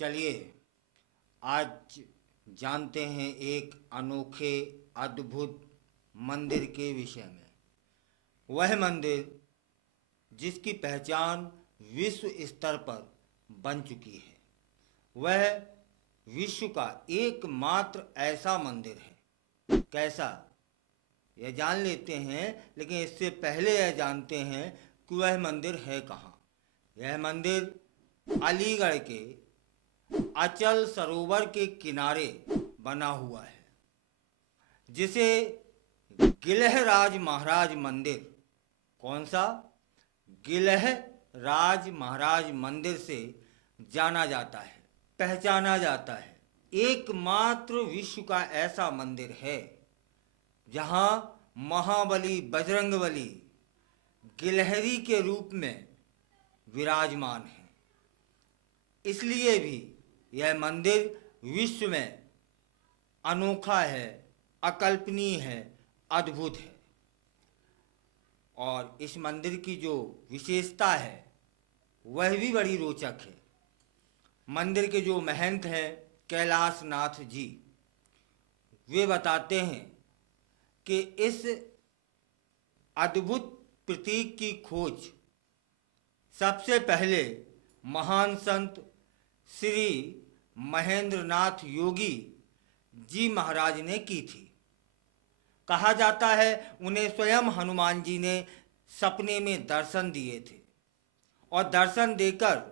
चलिए आज जानते हैं एक अनोखे अद्भुत मंदिर के विषय में। वह मंदिर जिसकी पहचान विश्व स्तर पर बन चुकी है, वह विश्व का एकमात्र ऐसा मंदिर है। कैसा, यह जान लेते हैं, लेकिन इससे पहले यह जानते हैं कि वह मंदिर है कहाँ। यह मंदिर अलीगढ़ के अचल सरोवर के किनारे बना हुआ है, जिसे गिलहराज महाराज मंदिर, कौन सा, गिलहराज महाराज मंदिर से जाना जाता है, पहचाना जाता है। एकमात्र विश्व का ऐसा मंदिर है जहाँ महाबली बजरंगबली गिलहरी के रूप में विराजमान है। इसलिए भी यह मंदिर विश्व में अनोखा है, अकल्पनीय है, अद्भुत है। और इस मंदिर की जो विशेषता है वह भी बड़ी रोचक है। मंदिर के जो महंत हैं कैलाश नाथ जी, वे बताते हैं कि इस अद्भुत प्रतीक की खोज सबसे पहले महान संत श्री महेंद्रनाथ योगी जी महाराज ने की थी। कहा जाता है उन्हें स्वयं हनुमान जी ने सपने में दर्शन दिए थे और दर्शन देकर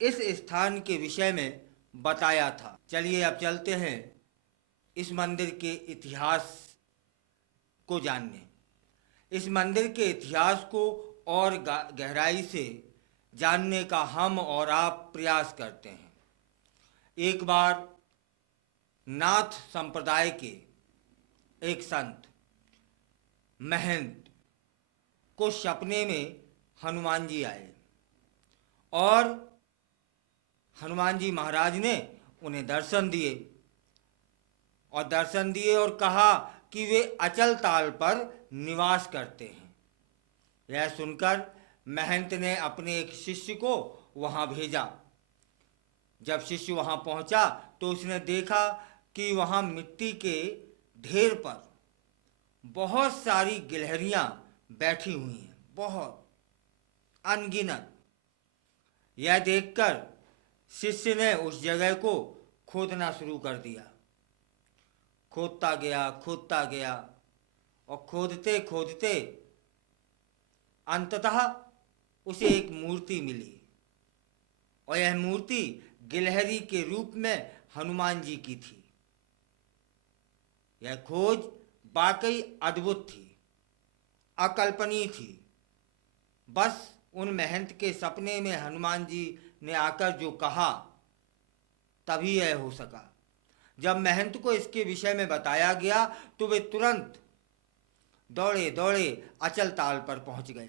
इस स्थान के विषय में बताया था। चलिए अब चलते हैं इस मंदिर के इतिहास को जानने। इस मंदिर के इतिहास को और गहराई से जानने का हम और आप प्रयास करते हैं। एक बार नाथ संप्रदाय के एक संत महंत को सपने में हनुमान जी आए और हनुमान जी महाराज ने उन्हें दर्शन दिए और कहा कि वे अचल ताल पर निवास करते हैं। यह सुनकर महंत ने अपने एक शिष्य को वहां भेजा। जब शिष्य वहां पहुंचा तो उसने देखा कि वहां मिट्टी के ढेर पर बहुत सारी गिलहरियां बैठी हुई हैं, बहुत अनगिनत। यह देखकर शिष्य ने उस जगह को खोदना शुरू कर दिया। खोदता गया और खोदते खोदते अंततः उसे एक मूर्ति मिली और यह मूर्ति गिलहरी के रूप में हनुमान जी की थी। यह खोज वाकई अद्भुत थी, अकल्पनीय थी। बस उन महंत के सपने में हनुमान जी ने आकर जो कहा, तभी यह हो सका। जब महंत को इसके विषय में बताया गया तो वे तुरंत दौड़े दौड़े अचल ताल पर पहुंच गए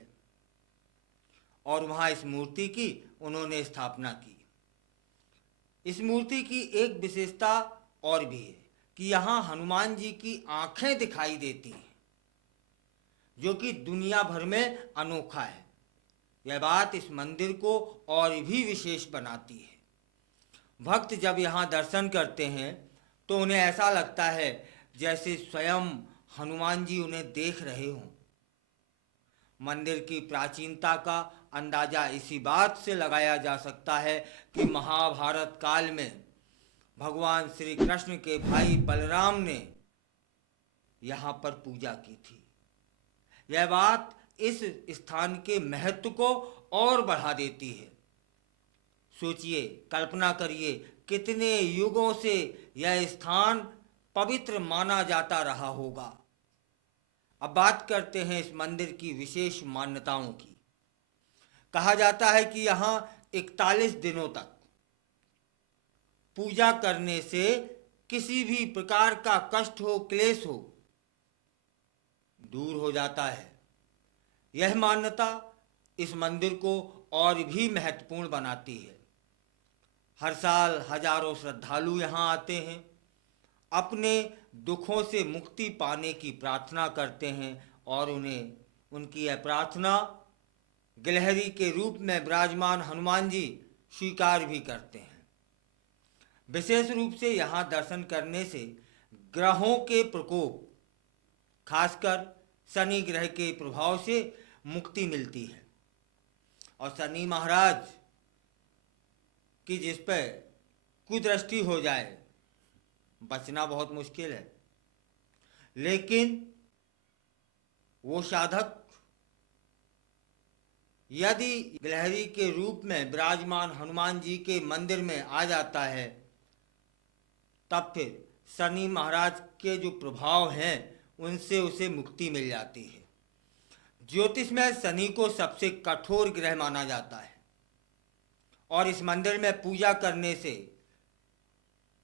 और वहां इस मूर्ति की उन्होंने स्थापना की। इस मूर्ति की एक विशेषता और भी है कि यहाँ हनुमान जी की आंखें दिखाई देती हैं, जो कि दुनिया भर में अनोखा है। यह बात इस मंदिर को और भी विशेष बनाती है। भक्त जब यहाँ दर्शन करते हैं तो उन्हें ऐसा लगता है जैसे स्वयं हनुमान जी उन्हें देख रहे हों। मंदिर की प्राचीनता का अंदाजा इसी बात से लगाया जा सकता है कि महाभारत काल में भगवान श्री कृष्ण के भाई बलराम ने यहाँ पर पूजा की थी। यह बात इस स्थान के महत्व को और बढ़ा देती है। सोचिए, कल्पना करिए, कितने युगों से यह स्थान पवित्र माना जाता रहा होगा। अब बात करते हैं इस मंदिर की विशेष मान्यताओं की। कहा जाता है कि यहाँ 41 दिनों तक पूजा करने से किसी भी प्रकार का कष्ट हो, क्लेश हो, दूर हो जाता है। यह मान्यता इस मंदिर को और भी महत्वपूर्ण बनाती है। हर साल हजारों श्रद्धालु यहाँ आते हैं, अपने दुखों से मुक्ति पाने की प्रार्थना करते हैं और उनकी यह प्रार्थना गिलहरी के रूप में विराजमान हनुमान जी स्वीकार भी करते हैं। विशेष रूप से यहाँ दर्शन करने से ग्रहों के प्रकोप, खासकर शनि ग्रह के प्रभाव से मुक्ति मिलती है। और शनि महाराज की जिस पर कुदृष्टि हो जाए, बचना बहुत मुश्किल है। लेकिन वो साधक यदि गिलहरी के रूप में विराजमान हनुमान जी के मंदिर में आ जाता है, तब फिर शनि महाराज के जो प्रभाव हैं उनसे उसे मुक्ति मिल जाती है। ज्योतिष में शनि को सबसे कठोर ग्रह माना जाता है और इस मंदिर में पूजा करने से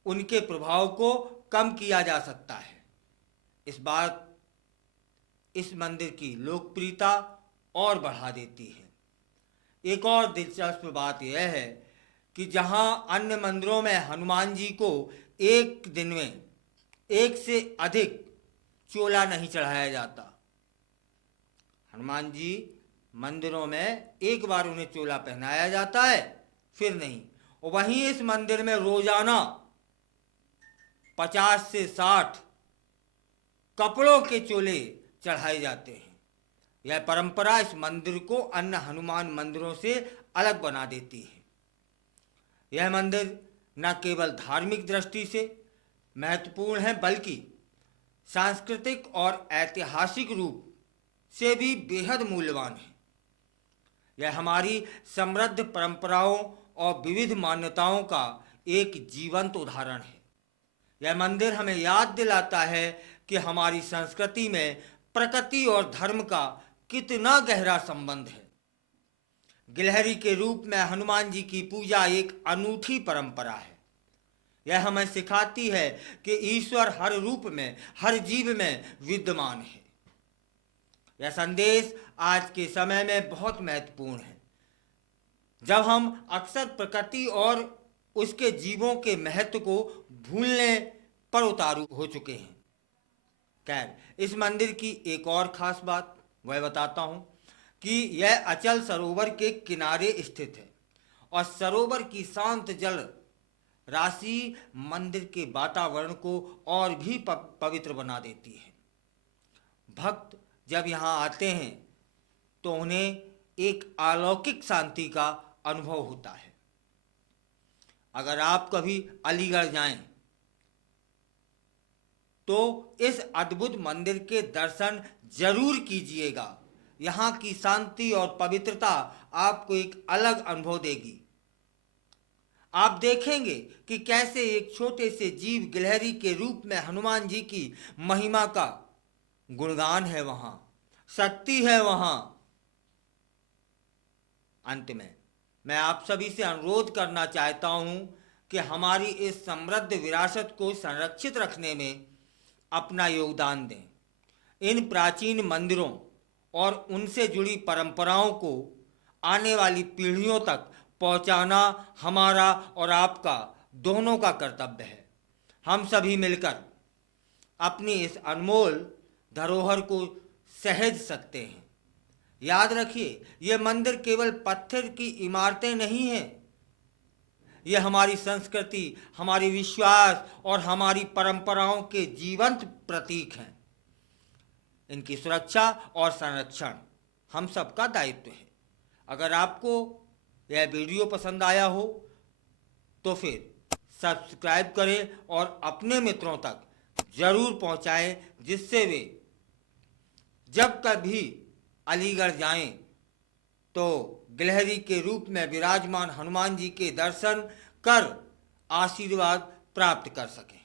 उनके प्रभाव को कम किया जा सकता है। इस बात इस मंदिर की लोकप्रियता और बढ़ा देती है। एक और दिलचस्प बात यह है कि जहां अन्य मंदिरों में हनुमान जी को एक दिन में एक से अधिक चोला नहीं चढ़ाया जाता, हनुमान जी मंदिरों में एक बार उन्हें चोला पहनाया जाता है, फिर नहीं। और वहीं इस मंदिर में रोजाना 50 से 60 कपड़ों के चोले चढ़ाए जाते हैं। यह परंपरा इस मंदिर को अन्य हनुमान मंदिरों से अलग बना देती है। यह मंदिर न केवल धार्मिक दृष्टि से महत्वपूर्ण है, बल्कि सांस्कृतिक और ऐतिहासिक रूप से भी बेहद मूल्यवान है। यह हमारी समृद्ध परंपराओं और विविध मान्यताओं का एक जीवंत उदाहरण है। यह मंदिर हमें याद दिलाता है कि हमारी संस्कृति में प्रकृति और धर्म का कितना गहरा संबंध है। गिलहरी के रूप में हनुमान जी की पूजा एक अनूठी परंपरा है। यह हमें सिखाती है कि ईश्वर हर रूप में, हर जीव में विद्यमान है। यह संदेश आज के समय में बहुत महत्वपूर्ण है, जब हम अक्सर प्रकृति और उसके जीवों के महत्व को भूलने पर उतारू हो चुके हैं। खैर, इस मंदिर की एक और खास बात वह बताता हूँ कि यह अचल सरोवर के किनारे स्थित है और सरोवर की शांत जल राशि मंदिर के वातावरण को और भी पवित्र बना देती है। भक्त जब यहाँ आते हैं तो उन्हें एक अलौकिक शांति का अनुभव होता है। अगर आप कभी अलीगढ़ जाएं तो इस अद्भुत मंदिर के दर्शन जरूर कीजिएगा। यहाँ की शांति और पवित्रता आपको एक अलग अनुभव देगी। आप देखेंगे कि कैसे एक छोटे से जीव गिलहरी के रूप में हनुमान जी की महिमा का गुणगान है, वहाँ शक्ति है वहाँ। अंत में मैं आप सभी से अनुरोध करना चाहता हूँ कि हमारी इस समृद्ध विरासत को संरक्षित रखने में अपना योगदान दें। इन प्राचीन मंदिरों और उनसे जुड़ी परंपराओं को आने वाली पीढ़ियों तक पहुंचाना हमारा और आपका दोनों का कर्तव्य है। हम सभी मिलकर अपनी इस अनमोल धरोहर को सहेज सकते हैं। याद रखिए, ये मंदिर केवल पत्थर की इमारतें नहीं हैं। ये हमारी संस्कृति, हमारी विश्वास और हमारी परंपराओं के जीवंत प्रतीक हैं। इनकी सुरक्षा और संरक्षण हम सबका दायित्व है। अगर आपको यह वीडियो पसंद आया हो तो फिर सब्सक्राइब करें और अपने मित्रों तक जरूर पहुंचाएं, जिससे वे जब कभी अलीगढ़ जाएं तो गिलहरी के रूप में विराजमान हनुमान जी के दर्शन कर आशीर्वाद प्राप्त कर सकें।